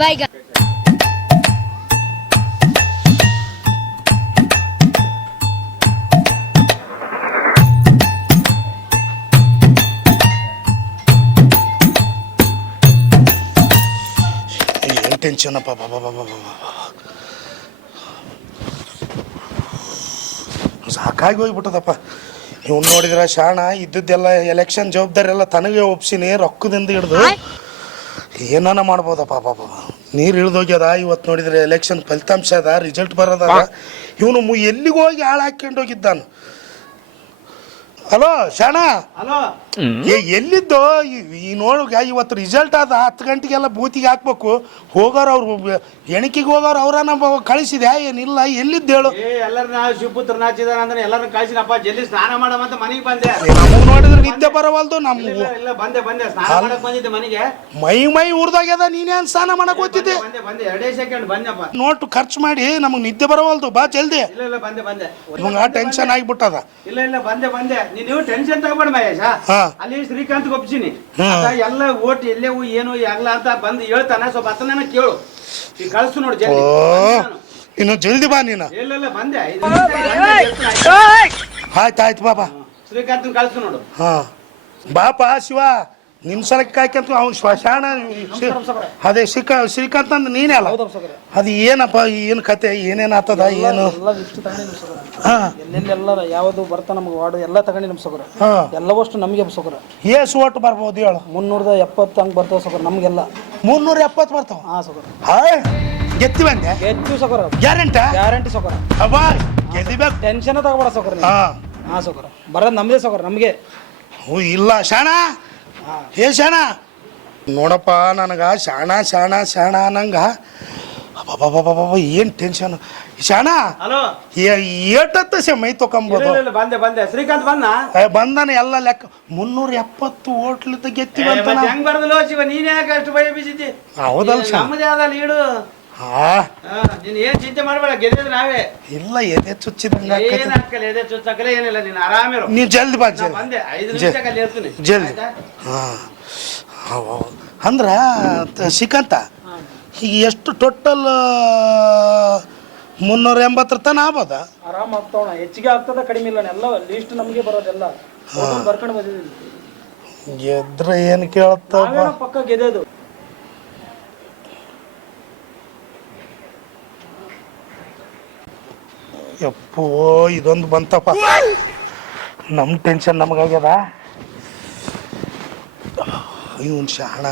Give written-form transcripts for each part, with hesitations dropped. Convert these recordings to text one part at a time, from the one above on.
ಬಾಯ್ ಏನು ಟೆನ್ಷನಪ್ಪ ಸಾಕಾಗಿ ಹೋಗ್ಬಿಟ್ಟದಪ್ಪ. ಇವ್ನು ನೋಡಿದ್ರೆ ಶಾಣ ಇದ್ದದ್ದೆಲ್ಲ ಎಲೆಕ್ಷನ್ ಜವಾಬ್ದಾರಿ ಎಲ್ಲ ತನಗೆ ಒಪ್ಸಿನಿ, ರೊಕ್ಕದಿಂದ ಹಿಡ್ದು ಏನಾನ ಮಾಡ್ಬೋದಪ್ಪ. ನೀರು ಇಳ್ದೋಗ್ಯದ. ಇವತ್ತು ನೋಡಿದ್ರೆ ಎಲೆಕ್ಷನ್ ಫಲಿತಾಂಶ ಅದ, ರಿಸಲ್ಟ್ ಬರೋದ. ಇವನು ಎಲ್ಲಿಗೆ ಹೋಗಿ ಹಾಳು ಹಾಕ್ಕೊಂಡು ಹೋಗಿದ್ದಾನು. ಹಲೋ ಶಾಣ, ಹಲೋ ಎಲ್ಲಿದ್ದೋ ಈ ನೋಡುಗ ಇವತ್ತು ರಿಸಲ್ಟ್ ಆದ. 10 ಗಂಟೆಗೆಲ್ಲ ಬೂತಿಗೆ ಹಾಕ್ಬೇಕು. ಹೋಗೋರು ಅವ್ರು ಎಣಿಕೆಗೆ ಹೋಗೋರು ಅವ್ರನ್ನ ಕಳಿಸಿದೆ. ಏನಿಲ್ಲ, ಎಲ್ಲಿದ್ದು ಹೇಳು? ಎಲ್ಲರೂ ನಾವು ಶಿವಪುತ್ರ ನಾಚಿದಾನ ಅಂದ್ರೆ ಎಲ್ಲರೂ ಕಳಿಸಿನಪ್ಪ. ಜಲ್ದಿ ಸ್ನಾನ ಮಾಡಮಂತ ಮನೆಗೆ ಬಂದೆ. ನಮಗೆ ನೋಡಿದ್ರೆ ನಿದ್ದೆ ಬರವಲ್ದು. ನಮ್ಗೆ ಇಲ್ಲ ಬಂದೆ ಸ್ನಾನ ಮಾಡಕ್ ಬಂದಿದ್ದೆ ಮನೆಗೆ. ಮೈ ಉರ್ದಾಗ್ಯದ. ನೀನೇನು ಸ್ನಾನ ಮಾಡಕ್ ಹೋಗ್ತಿದ್ದೆ? ಬಂದೆ 2 ಸೆಕೆಂಡ್ ಬಂದಪ್ಪ. ನೋಟು ಖರ್ಚು ಮಾಡಿ ನಮಗೆ ನಿದ್ದೆ ಬರವಲ್ದು. ಬಾ ಜಲ್ದಿ. ಇಲ್ಲ ಬಂದೆ ನಿಮ್ಗೆ ಟೆನ್ಷನ್ ಆಗಿಬಿಟ್ಟದ. ಇಲ್ಲ ಬಂದೆ ನೀವು ಟೆನ್ಷನ್ ತಗೋಬೇಡ ಮಹೇಶ. ಅಲ್ಲಿ ಶ್ರೀಕಾಂತ್ ಒಪ್ಸಿನಿ. ಎಲ್ಲ ಓಟ್ ಎಲ್ಲೇ ಏನು ಎಲ್ಲ ಅಂತ ಬಂದು ಹೇಳ್ತಾನ. ಸ್ವಲ್ಪ ಹತ್ತನ ಕೇಳು. ಈಗ ಕಳಿಸು ನೋಡಿ ಜಲ್ದಿ. ಇನ್ನು ಜಲ್ದಿ ಬಾ ನೀನು. ಇಲ್ಲ ಬಂದೆ. ಆಯ್ತು ಬಾಬಾ. ಶ್ರೀಕಾಂತ್ ಕಳಿಸು ನೋಡು. ಬಾಪ ಶಿವ, ನಿನ್ ಸಲಕ್ಕೆ ಕಾಯ್ಕಂತ ಅವ್ನು ಶಾಣ. ಅದೇ ಶ್ರೀಕಾಂತ್ ಅಂದ್ ನೀನೇ ಅಲ್ಲ? ಅದು ಏನಪ್ಪ, ಏನು ಕತೆ, ಏನೇನು ಆತದ, ಏನು ಎಲ್ಲೆಲ್ಲ ಯಾವುದು ಬರ್ತಾ ನಮ್ಗೆ ವಾರ್ಡು ಎಲ್ಲ ತಗೊಂಡು ನಮ್ ಸೊಗರ ಎಲ್ಲವಷ್ಟು ನಮಗೆ ಸೊಗರ. ಏಸು ಓಟ್ ಬರ್ಬೋದು ಹೇಳು? 370 ಹಂಗೆ ಬರ್ತಾವ ಸೊಗರ ನಮ್ಗೆಲ್ಲ. 370 ಬರ್ತಾವ? ಸೊಗರ. ಗೆತ್ತಿ ಬಂದೆ? ಗೆದ್ದು ಸೊಗರ. ಗ್ಯಾರಂಟಿ ಸೊಗರ. ಅಬ್ಬಾ ಗೆದ್ದಿಬೇಕು. ಟೆನ್ಷನ್ ತಗೋಬೇಡ ಸೊಗರ. ಸೊಗರ ಬರೋದು ನಮ್ದೇ ಸೊಗರ ನಮ್ಗೆ. ಇಲ್ಲ ಶಾಣ. ಶಾಣ ನೋಡಪ್ಪ, ನನಗ ಶಾಣ ಅನ್ನಂಗ ಏನು ಟೆನ್ಷನ್. ಶಾಣ ಏಟತ್ತ ಮೈ ತೊಕೊಂಬೋದು. ಬಂದೆ ಶ್ರೀಕಾಂತ್ ಬಂದಾನೆ ಎಲ್ಲ ಲೆಕ್ಕ. 370 ಓಟ್ಲಿದ್ದ ಗೆತ್ತಿವಂತ. ಹೆಂಗ್ ಬರ್ದಲ್ಲ ಶಿವ, ನೀನ್ ಯಾಕೆ ಅಷ್ಟು ಭಯ ಬೀಸಿದ್ದಿ? ಹೌದಲ್ಲ ನಮ್ಮದೇ ಆದ ಲೀಡು. ನೀನ್ ಏನ್ ಚಿಂತೆ ಮಾಡ್ಬೇಡ, ಗೆದ್ದಿದ್ರೆ ನಾವೇ. ಇಲ್ಲ, ಎದೆ ಚುಚ್ಚಿದಂಗ ಏನ್ ಹಾಕಲ್ಲ, ಎದೆ ಚುಚ್ಚಾಕಲ್ಲ, ಏನಿಲ್ಲ. ನೀನ್ ಆರಾಮಿರು. ನೀ ಜಲ್ದಿ ಬಾ. ಬಂದೆ 5 ನಿಮಿಷದಲ್ಲಿ ಇರ್ತೀನಿ ಜಲ್ದಿ. ಅಂದ್ರ ಶ್ರೀಕಾಂತ, ಈಗ ಎಷ್ಟು ಟೋಟಲ್ 380 ತನ ಆಗ್ಬೋದ? ಆರಾಮ್ ಆಗ್ತಾವಣ. ಹೆಚ್ಚಿಗೆ ಆಗ್ತದ, ಕಡಿಮೆ ಇಲ್ಲ. ಎಲ್ಲ ಲೀಸ್ಟ್ ನಮ್ಗೆ ಬರೋದೆಲ್ಲ ಬರ್ಕೊಂಡು ಬಂದಿದ್ದೀನಿ. ಗೆದ್ರೆ ಏನು ಕೇಳತ್ತಪ್ಪ, ಪಕ್ಕ ಗೆದ್ದು. ಯಪ್ಪೋ ಇದೊಂದು ಬಂತಪ್ಪ. ನಮ್ಮ ಟೆನ್ಷನ್ ನಮಗಾಗ್ಯದ. ಇವನ್ ಶಾಣ.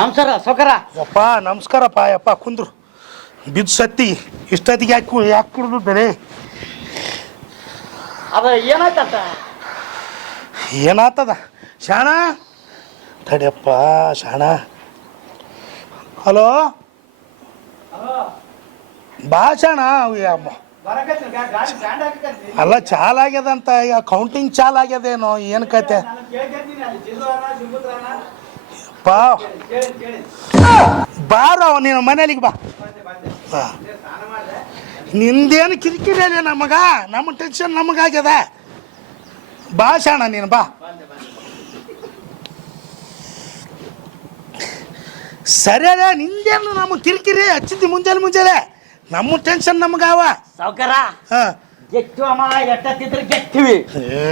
ನಮಸ್ಕಾರ ಸೌಕರ. ಯಪ್ಪ ನಮಸ್ಕಾರಪ್ಪ. ಯಪ್ಪ ಕುಂದ್ರು. ಬಿದ್ದು ಸತ್ತಿ ಇಷ್ಟೊತ್ತಿಗೆ ಯಾಕೆ ಕುಡ್ದು ಬೇರೆ? ಅದ ಏನಾಗ್ತದ ಶಾಣ? ತಡಿಯಪ್ಪ ಶಾಣ. ಹಲೋ ಬಾ ಶಾಣ. ಅಲ್ಲ ಚಾಲಾಗ್ಯದಂತ, ಈಗ ಕೌಂಟಿಂಗ್ ಚಾಲಾಗ್ಯದೇನೋ, ಏನು ಕತೆ? ಬಾರ ನೀನು ಮನೇಲಿಗೆ ಬಾ. ನಿಂದೇನು ಕಿರಿಕಿರಿ ಅಲ್ಲ ನಮಗ. ನಮ್ಮ ಟೆನ್ಷನ್ ನಮಗಾಗ್ಯದ. ಬಾ ಶಾಣ ನೀನು ಬಾ. ಸರಿ ಅದ, ನಿಂದೇನು ನಮ್ಮ ಕಿರಿಕಿರಿ ಹಚ್ಚಿದ್ದಿ ಮುಂಜಾನೆ. ನಮ್ಮ ಟೆನ್ಷನ್ ನಮಗಾವ ಸಾವ್ಕಾರ. ಗೆಟ್ಟಿವಮ್ಮ, ಎಟ್ಟತ್ತಿದ್ರೆ ಗೆಟ್ಟಿವಿ,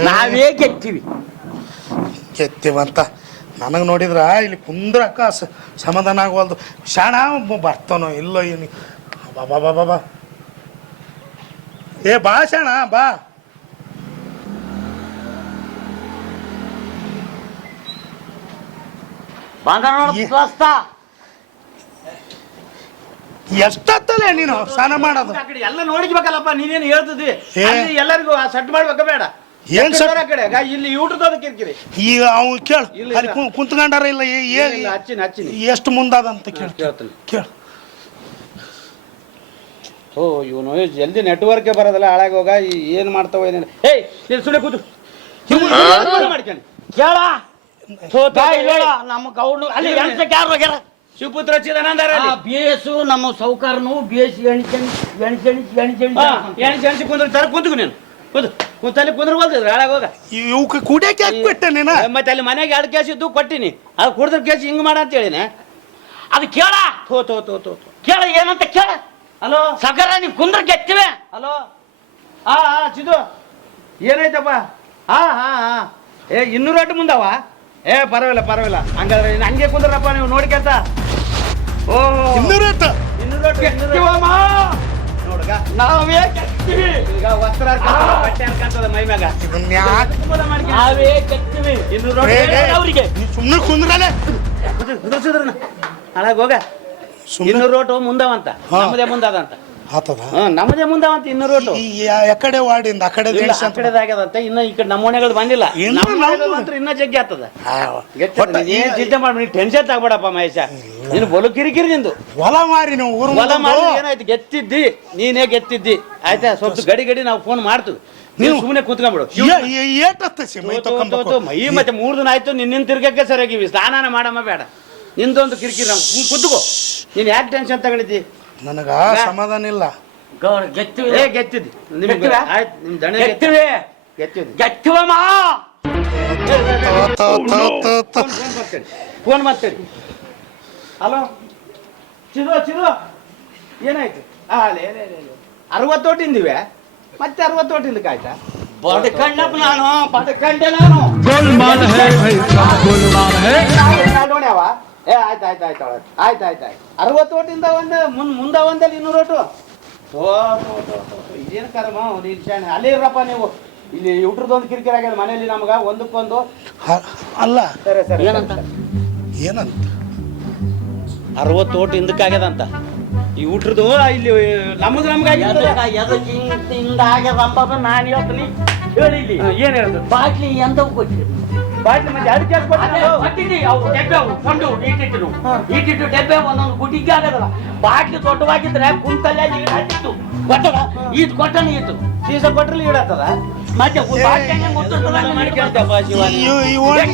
ನಾವೇ ಗೆಟ್ಟಿವಂತ. ನನಗೆ ನೋಡಿದ್ರ ಇಲ್ಲಿ ಕುಂದ್ರಕ್ಕ ಸಮಾಧಾನ ಆಗವಲ್ದು. ಶಾಣ ಬರ್ತಾನೋ ಇಲ್ಲೋ ಏನು? ಬಾ ಏ ಬಾ ಶಾಣ ಬಾ. ಎಷ್ಟತ್ತಲೆ ನೀನು ಸ್ನಾನ ಮಾಡೋದು? ಎಲ್ಲ ನೋಡಿಬೇಕಲ್ಲಪ್ಪ, ನೀನೇನು ಹೇಳ್ತಿದ್ವಿ. ಎಲ್ಲರಿಗೂ ಸೆಟ್ ಮಾಡ್ಬೇಕ ಬೇಡ? ಏನ್ ಕಡೆ ಇಲ್ಲಿ ಊಟದ ಕಿರಿಕಿರಿ. ಈಗ ಅವ್ ಕೇಳು, ಅಲ್ಲಿ ಕುಂತ್ಕೊಂಡಾರ ಇಲ್ಲ ಎಷ್ಟು ಮುಂದಾದಂತ ಕೇಳು. ಓ ಇವನು ಜಲ್ದಿ ನೆಟ್ವರ್ಕ್ ಬರೋದಲ್ಲ, ಹಾಳಾಗಿ ಹೋಗ. ಏನ್ ಮಾಡ್ತಾವ ಏನೇನು? ಏಯ್ ನೀನು ಸುಳ್ಳೆ ಕೂತು ಮಾಡ್ಕೊಂಡು ಕೇಳ. ನಮ್ಮ ಗೌಡ ಅಲ್ಲಿ ಯಾರು ಹೋಗ್ಯಾರ? ಶಿವಪುತ್ರ ಚಿದಾನಂದಾರ ಬೇಸು ನಮ್ಮ ಸೌಕಾರನು ಬೇಸಿ ಎಣಿಸಿ ಕುಂದ್ರೆ ಕುಂತು ನೀನು ಕುಂತಲ್ಲಿ ಕುಂದ್ರಬೋದಿದ್ರು ಹಾಳಾಗ ಹೋಗ. ಇವಕ್ಕೆ ಕುಡಿಯಕ್ಕೆ ಹಾಕ್ಬಿಟ್ಟೆ ನೀನ. ಮತ್ತೆ ಅಲ್ಲಿ ಮನೆಗೆ 2 ಕೇಸ್ ಇದ್ದು ಕೊಟ್ಟಿನಿ, ಅದು ಕುಡಿದ್ರ ಕೇಸ್ ಹಿಂಗ್ ಮಾಡ ಅಂತ ಹೇಳಿನ. ಅದು ಕೇಳ ತೋ ಕೇಳ ಏನಂತ ಕೇಳ. ಹಲೋ ಸಗರ ನೀವು ಕುಂದ್ರ ಗೆಟ್ಟಿವೆ. ಹಲೋ ಚಿದು ಏನಾಯ್ತಪ್ಪ? ಹಾ ಏ 200 ಅಟ್ಟು ಮುಂದವ. ಪರವಾಗಿಲ್ಲ ಹಂಗಾದ್ರೆ ಹಂಗೆ ಕುಂದ್ರಪ್ಪ ನೀವು ನೋಡ್ಕೊಂತ. ಓಹೋ 200 ನೋಡ್ಗ ನಾವೇ ಗೆಟ್ಟಿವಿ. ಈಗ ವಸ್ತ್ರ ಬಟ್ಟೆ ಹಾಕಂತದ ಮೈ ಮ್ಯಾಗ. ಇದನ್ನ ಯಾಕೆ ನಾವೇ ಗೆಟ್ಟಿವಿ. 200 ಅವ್ರಿಗೆ ನೀವು ಸುಮ್ಮನೆ ಕುಂದ್ರಲೆ ಕುದುರ್ಸಿದ್ರನ ಹಾಳಾಗ ಹೋಗ. 200 ರೋಟು ಮುಂದವಂತ, ನಮ್ಮದೇ ಮುಂದಾದಂತ. ಆತದ ನಮ್ಮದೇ ಮುಂದವಂತ 200 ರೋಟು. ಎಕಡೆ ವಾರ್ಡಿಂದ ಆ ಕಡೆ ಇಲ್ಲ, ಆ ಕಡೆದಾಗ್ಯದಂತ. ಇನ್ನ ಈ ಕಡೆ ನಮ್ಮ ಮನೆಗಳು ಬಂದಿಲ್ಲ. ಏನು ನಮ್ಮ ನಾವು- ಮನೆಗಳು ಮಾತ್ರ ಇನ್ನ ಜಗ್ಗಿ ಆಗ್ತದ. ಏನ್ ಚಿಂತೆ ಮಾಡಿ, ನೀನ್ ಟೆನ್ಷನ್ ತಗಬೇಡಪ್ಪ ಮಹೇಶ. ನೀನು ಬಲು ಕಿರಿಕಿರಿ ನಿಂದು. ಹೊಲ ಮಾರಿ ನೀವು ಊರು ಹೊಲ ಮಾಡಿ ಏನಾಯ್ತು, ಗೆತ್ತಿದ್ದಿ ನೀನೇ ಗೆತ್ತಿದ್ದಿ ಆಯ್ತಾ. ಸ್ವಲ್ಪ ಗಡಿ ನಾವು ಫೋನ್ ಮಾಡ್ತೀವಿ, ನೀವು ಸುಮ್ಮನೆ ಕೂತ್ಕೊಂಡ್ಬಿಡು. ಏಟತ್ತ ಮೈ ಮತ್ತೆ 3 ದಿನ ಆಯ್ತು ನಿನ್ನ ತಿರ್ಗಕ್ಕೆ ಸರಿಯಾಗಿವಿ. ಸ್ನಾನ ಮಾಡಮ್ಮ ಬೇಡ, ನಿಂದೊಂದು ಕಿರಿಕಿರಿ. ನಾವು ಕುತ್ಕೋ, ನೀನ್ ಯಾಕೆ ಟೆನ್ಷನ್ ತಗೊಂಡಿದ್ದಿ? ನನಗ ಸಮಾಧಾನ ಇಲ್ಲ. ಗೆಟ್ಟಿವಿ. ಗೆತ್ತಿದ್ದಿ ನಿಮ್ಗೆ ಗೆತ್ತಿವೆ? ಆಯ್ತು, ನಿಮ್ ದಣ ಗೆಟ್ಟಿವಿ. ಗೆತ್ತಿದ್ದಿ. ಗೆಟ್ಟಿವಮ್ಮ. ಫೋನ್ ಮಾಡ್ತೀರಿ. ಹಲೋ ಚಿದು ಏನಾಯ್ತು? 60 ಓಟಿಂದಿವೆ, ಮತ್ತೆ 60 ಓಟಿಂದಕ್ಕೆ ಆಯ್ತಾ? ಬಡ್ಕಂಡಪ್ಪ ನಾನು, ಬಡ್ಕಂಡೆ ನಾನು. ನೋಡ್ಯಾವ ಆಯ್ತು 60 ಓಟಿಂದ ಮುಂದ ಒಂದಲ್ಲಿ 200 ಓಟು. ಇದೇನು ಕರ್ಮ ನೀನ್ ಶಾಣೆ. ಅಲ್ಲೇ ಇರಪ್ಪ ನೀವು. ಇಲ್ಲಿ ಊಟ್ರದೊಂದು ಕಿರಿಕಿರಿ ಆಗ್ಯದ ಮನೇಲಿ ನಮ್ಗ ಒಂದಕ್ಕೊಂದು. ಅಲ್ಲ ಸರಿ ಏನಂತ? ಏನಂತ 60 ಓಟ್ ಹಿಂದಕ್ಕಾಗ್ಯದಂತ ಈ ಊಟ್ರದು. ಇಲ್ಲಿ ನಮ್ದು ಹಿಂದ ಆಗ್ಯದಂಬ ನಾನು ಹೇಳ್ತೀನಿ ಹೇಳಿಲ್ಲಿ. ಏನ್ ಹೇಳುದು? ಬಾಟ್ಲಿ ಎಂದವು ಕೊಟ್ಟಿರಿ? ಬಾಟ್ಲಿ ಮತ್ತೆ 2 ಕೇಸ್ ಕೊಟ್ಟಿದ್ದಿ. ಅವು ಡಬ್ಬೆ ಅವು ಕೊಂಡು ಇಟ್ಟಿಟ್ಟು ಡಬ್ಬೆ ಒಂದೊಂದು ಗುಡಿಗೆ ಆಗದಲ್ಲ. ಬಾಟ್ಲಿ ದೊಡ್ಡವಾಗಿದ್ರೆ ಕುಂತಲ್ಲೇ ಹಾಕಿತ್ತು ಕೊಟ್ಟದ. ಇದು ಕೊಟ್ಟನ ಇತ್ತು ಸೀಸ ಕೊಟ್ರಲ್ಲಿ ಇಡತ್ತದ. ಮತ್ತೆ ಬಾಟ್ಲಿ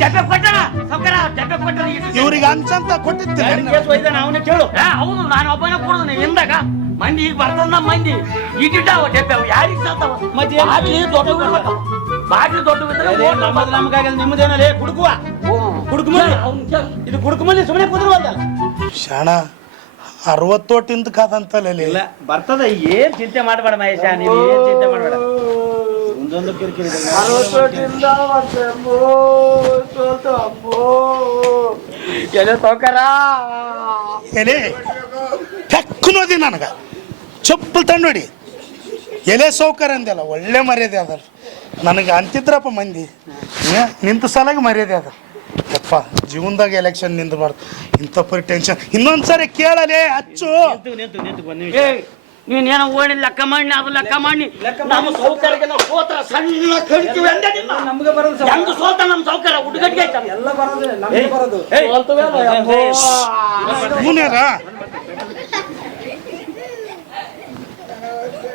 ಡಬ್ಬೆ ಕೊಟ್ಟಣ ಸೌಕರ. ಡಬ್ಬೆ ಕೊಟ್ಟನ ಇವ್ರಿಗೆ ಅನ್ಸಂತ ಕೊಟ್ಟಿದ್ದೆ. ಕೇಸ್ ಒಯ್ದಾನ ಅವನೇ ಕೇಳು. ಹೌದು, ನಾನು ಒಬ್ಬನೇ ಕೊಡುದು ಹಿಂದಾಗ. ಮಂದಿ ಈಗ ಬರ್ತದ ನಮ್ಮ ಮಂದಿ ಇಟ್ಟಿಟ್ಟಾವ ಡಬ್ಬೆ. ಅವು ಯಾರಿಗೆ ಸಾಲ್ತಾವ? ಮತ್ತೆ ಬಾಟ್ಲಿ ದೊಡ್ಡ ಬಾಟ್ಲಿ ದೊಡ್ಡ ನಮ್ಗಾಗಲ್ಲ, ನಿಮ್ಮದೇನಲ್ಲೇ ಕುಡುಕುವ ಕುಡುಕುಮಲ್ಲಿ. ಇದು ಕುಡುಕುಮಲ್ಲಿ ಸುಮ್ಮನೆ ಕುದುರುವಲ್ಲ ಶಾಣ 60 ಓಟಿಂದ ಕಾದಂತಲ್ಲ. ಇಲ್ಲ ಬರ್ತದ. ಏನ್ ಚಿಂತೆ ಮಾಡಬೇಡ ಮಹೇಶ, ನೀವು ಏನ್ ಚಿಂತೆ ಮಾಡಬೇಡ. ಒಂದೊಂದು ಕಿರಿಕಿರಿ ಸೌಕರ. ಎಲೆ ಟಕ್ಕನೋದಿ ನನಗ ಚಪ್ಪಲ್ ತಂಡೋಡಿ ಎಲೆ ಸೌಕರ್ಯ ಅಂದಲ್ಲ. ಒಳ್ಳೆ ಮರ್ಯಾದೆ ಅದಲ್ಲ ನನಗೆ ಅಂತಿದ್ರಪ್ಪ ಮಂದಿ. ನಿಂತ ಸಲಾಗಿ ಮರ್ಯಾದೆ ಅದ. ಯಪ್ಪ ಜೀವನದಾಗ ಎಲೆಕ್ಷನ್ ನಿಂದಬಾರ್ದು. ಇಂಥ ಪರಿ ಟೆನ್ಷನ್ ಇನ್ನೊಂದ್ಸರಿ ಕೇಳಲೇ ಹಚ್ಚು. ನೀನೇನೋ ಓಣಿ ಲೆಕ್ಕ ಮಾಡಿ ಅದು ಲೆಕ್ಕ ಮಾಡಿ ನಮ್ಮ ಸೌಕರ್ಯಕ್ಕೆ ನಾವು ಸೋತ್ರ ಸಣ್ಣ ಕಳಿತೀವಿ ಅಂದೆ. ನಮ್ಗೆ ಬರೋದು ಹೆಂಗ ಸೋತ ನಮ್ಮ ಸೌಕರ್ಯ ಹುಡುಗಟ್ಟಿಗೆ ಎಲ್ಲ ಬರೋದು ನಮ್ಗೆ ಬರೋದು. ಮುನ್ಯಾರ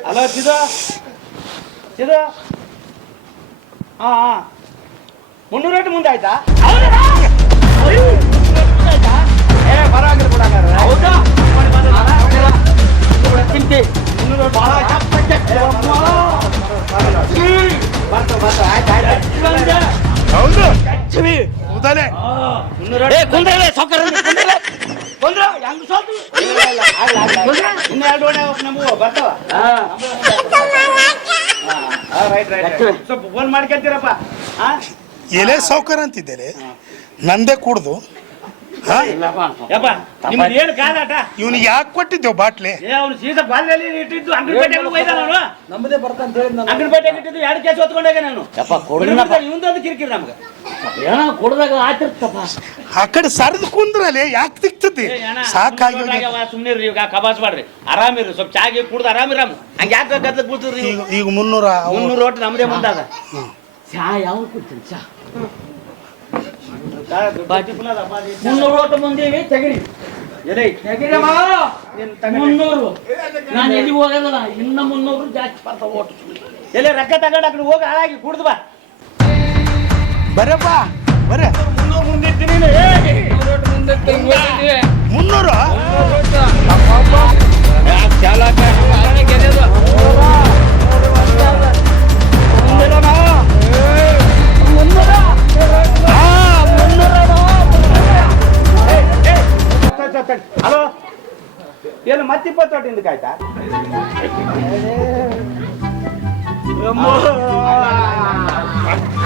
ಹಲೋ ಚಿದು ಹಾ 300 ರೇಟ್ ಮುಂದೆ ಆಯ್ತಾ? ಪರವಾಗಿಲ್ಲ ಕೂಡ. ಹೌದಾ? ಚಿಂತೆ ಹೌದು ಹೌದಲೇ. ಕುಂದ್ರೆ ಸೌಕರ್ಯ ಕುಂದ್ರ ಹೆಂಗ್ ಸೋತು ಇನ್ನು 2 ಓಣೆ ನಮಗೂ ಬರ್ತಾವ. ಸ್ವಲ್ಪ ಫೋನ್ ಮಾಡ್ಕೊತೀರಪ್ಪ. ಎಲೆ ಸೌಕರ್ಯ ಅಂತಿದ್ದೇಲೆ ನಂದೇ ಕುಡ್ದು. ಯಪ್ಪ ನಿಮ್ದು ಏನು ಕಾದಾಟ? ಇವನಿಗೆ ಯಾಕೆ ಕೊಟ್ಟಿದ್ದೇವು ಬಾಟ್ಲಿ? ಅವ್ನು ಸೀಸಾ ಬಾಲ್ಯಲ್ಲಿ ಇಟ್ಟಿದ್ದು ಅಂಗಡಿಪೇಟೆಗಳು ಒಯ್ದ ನಾನು. ನಮ್ಮದೇ ಬರ್ತಂತ ಹೇಳಿ ನಾನು ಅಂಗಡಿಪೇಟೆಗೆ ಇಟ್ಟಿದ್ದು 2 ಕೇಸ್ ಹೊತ್ಕೊಂಡಾಗ ನಾನು. ಯಪ್ಪ ಕೊಡಿನಪ್ಪ. ಇವಂದೊಂದು ಕಿರಿಕಿರಿ ನಮ್ಗೆ. ಏನೋ ಕೊಡದಾಗ ಆತಿರ್ತಪ್ಪ. ಆ ಕಡೆ ಸರಿದು ಕುಂದ್ರಲೆ ಯಾಕೆ ತಿಕ್ತತಿ? ಸಾಕಾಗಿ ಸುಮ್ನೆ ಈಗ ಕಬಾಸ್ ಮಾಡ್ರಿ, ಆರಾಮಿರಿ. ಸ್ವಲ್ಪ ಚಾಗಿ ಕುಡ್ದು ಆರಾಮಿರಾಮ್. ಹಂಗೆ ಯಾಕೆ ಗದ್ಲಕ್ ಬಿಡ್ತೀರಿ? ಈಗ 300 ಓಟ್ ನಮ್ದೇ ಮುಂದಾಗ. ಚಾ ಯಾವ ಕುಡ್ತೀನಿ? ಚಾ 300 ಓಟ್ ಮುಂದೇವಿ ತೆಗಿರಿ. 300 ನಾನು ಎಲ್ಲಿ ಹೋಗೋದಲ್ಲ. ಇನ್ನ 300 ಜಾಸ್ತಿ ಬರ್ತಾವ ಓಟು. ಎಲ್ಲಿ ರೊಕ್ಕ ತಗೊಂಡು ಆ ಕಡೆ ಹೋಗಿ ಹಾಳಾಗಿ ಕುಡ್ದು ಬಾ. ಬರಪ್ಪ ಬರ 300 ಮುಂದಿರ್ತೀನಿ. 300 ಚಾಲಕ ಆಯ್ತಾ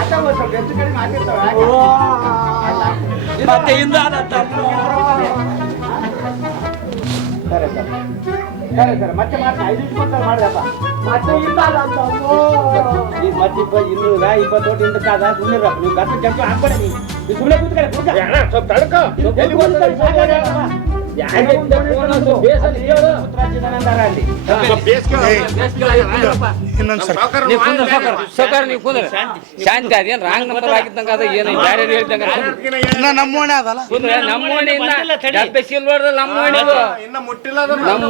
ಅಥವಾ ಸ್ವಲ್ಪ ಹೆಚ್ಚು ಕಡಿಮೆ ಆಗಿರ್ತಾವೆ ಮತ್ತೆ ಹಿಂದ ಸರಿ ಸರಿ ಮತ್ತೆ ಮಾಡ್ತಾ 5 ನಿಮಿಷ ಮಾಡ್ರಪ್ಪ ಮತ್ತೆ ಹಿಂದ ಈಗ ಮತ್ತೆ ಇನ್ನೂರ 20 ತೋಟ ಹಿಂದಕ್ಕಾದ ಸುಮ್ಮನೆ ನೀವು ಗತ್ತು ಕೆಂಪು ಹಾಕ್ಬೇಡ ನೀವು ಸುಮ್ಮನೆ ಕೂತ್ಕೊಳ್ಳಿ ಸ್ವಲ್ಪ ತಡ್ಕೋ ಶಾಂತಿ ಅದೇನ್ ರಾಂಗ್ ನಂಬರ್ ಆಗಿದ್ದಂಗ ಅದ ಏನು ಬ್ಯಾರೆ ಹೇಳ್ದಂಗ ನಮ್ಮೋಣೆ ಅದಲ್ಲ ನಮ್ಮ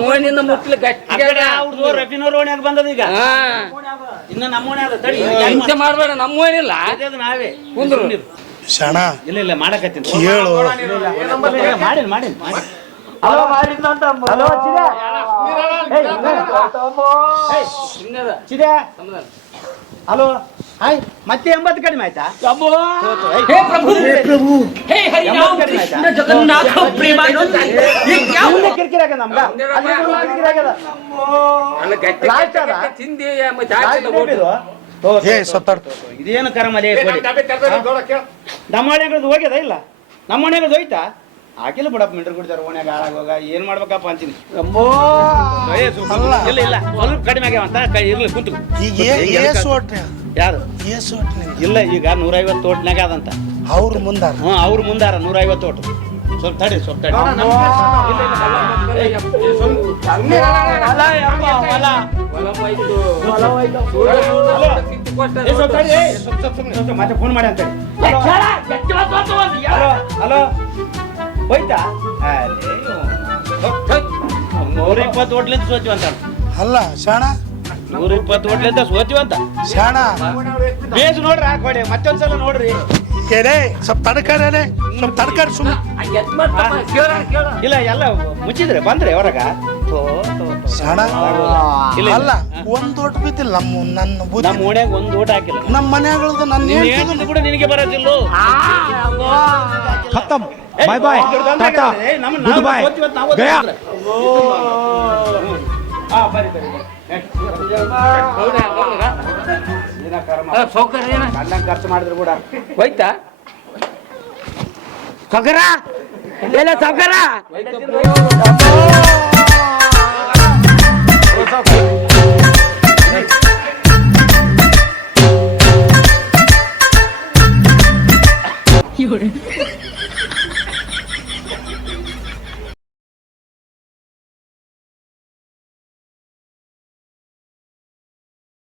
ಓಣಿಯಿಂದ ಮುಟ್ಲು ಗಟ್ಟಿ ರಫಿನವ್ರ ಓಣ್ಯಾಗ ಬಂದದ ಈಗ ಇನ್ನು ನಮ್ಮ ಓಣೆ ಅದ ತಡಿ ಹಿಂಸೆ ಮಾಡ್ಬೇಡ ನಮ್ಮ ಓಣಿಲ್ಲ ನಾವೇ ಕುಂದ್ರು ಶಾಣ ಇಲ್ಲ ಮಾಡಕತ್ತೀನಿ ಕೇಳು ಮಾಡಿ ಹಲೋ ಹಲೋ ಚಿದೆ ಹಲೋ ಹಾಯ್ ಮತ್ತೆ 80 ಕಡಿಮೆ ಆಯ್ತಾ ಕಿರಿಕಿರಿ ನಮ್ಗ ಇದೇನು ಕರಮಲೆ ನಮ್ಮ ಮನೆಗಳದ್ದು ಹೋಗ್ಯದ ಇಲ್ಲ ನಮ್ಮ ಮನೆಗಳದ್ದು ಹೋಯ್ತಾ ಹಾಕಿಲ್ಲ ಬಿಡಪ್ಪ ಮಿಂಡ್ರು ಕುಡಿತಾರ ಓಣ್ಯಾಗ ಹಾಳಾಗೋಗ ಏನ್ ಮಾಡ್ಬೇಕಪ್ಪ ಅಂತೀನಿ ಇಲ್ಲ ಇಲ್ಲ ಸ್ವಲ್ಪ ಕಡಿಮೆ ಆಗ್ಯಾವಂತ ಇರ್ಲಿ ಕುಂತು ಈಗ ಏಸು ಒಟ್ರಿ ಯಾರು ಏಸು ಒಟ್ರಿ ಇಲ್ಲ ಈಗ 150 ತೋಟನಾಗ ಅದಂತ ಅವ್ರ ಮುಂದಾರ ಅವ್ರ ಮುಂದಾರ 150 ತೋಟ ಸ್ವಲ್ಪ ತಡಿ ಮತ್ತೆ ಫೋನ್ ಮಾಡಿ ಅಂತ ಹಲೋ ಹೋಯ್ತಾ 120 ಹೋಟ್ಲಿಂದ ಸೋತಿವಂತ ಅಲ್ಲ ಶಾಣ 120 ಹೋಟ್ಲಿಂದ ಸೋತಿವಂತ ಶಾಣ ಬೇಸ್ ನೋಡ್ರಿ ಹಾಕೊಡಿ ಮತ್ತೊಂದ್ಸಲ ನೋಡ್ರಿ ಕೇಳೇ ಸ್ವಲ್ಪ ತಡ್ಕರೇ ಸ್ವಲ್ಪ ತಡ್ಕರ್ ಸುಮ್ಮನೆ ಇಲ್ಲ ಎಲ್ಲ ಮುಚ್ಚಿದ್ರೆ ಬಂದ್ರೆ ಹೊರಗ ಶಾಣ ಅಲ್ಲ ಒಂದ್ ಓಟ್ ಬಿದ್ದಿಲ್ಲ ನನ್ನ ಬುದ್ಧಿ ನಮ್ಮ ಓಣ್ಯಾಗ ಒಂದು ಊಟ ಹಾಕಿಲ್ಲ ನಮ್ಮ ಮನ್ಯಾಗಳದು ನನ್ನ ಹೇಳ್ತಿದ್ದು ಕೂಡ ನಿನಗೆ ಬರೋದಿಲ್ಲ खत्म bye bye tata goodbye गया ಖರ್ಚು ಮಾಡಿದ್ರು ಕೂಡ ಹೋಯ್ತಾ ಸೌಕರ ಎಲ್ಲ ಸೌಕರ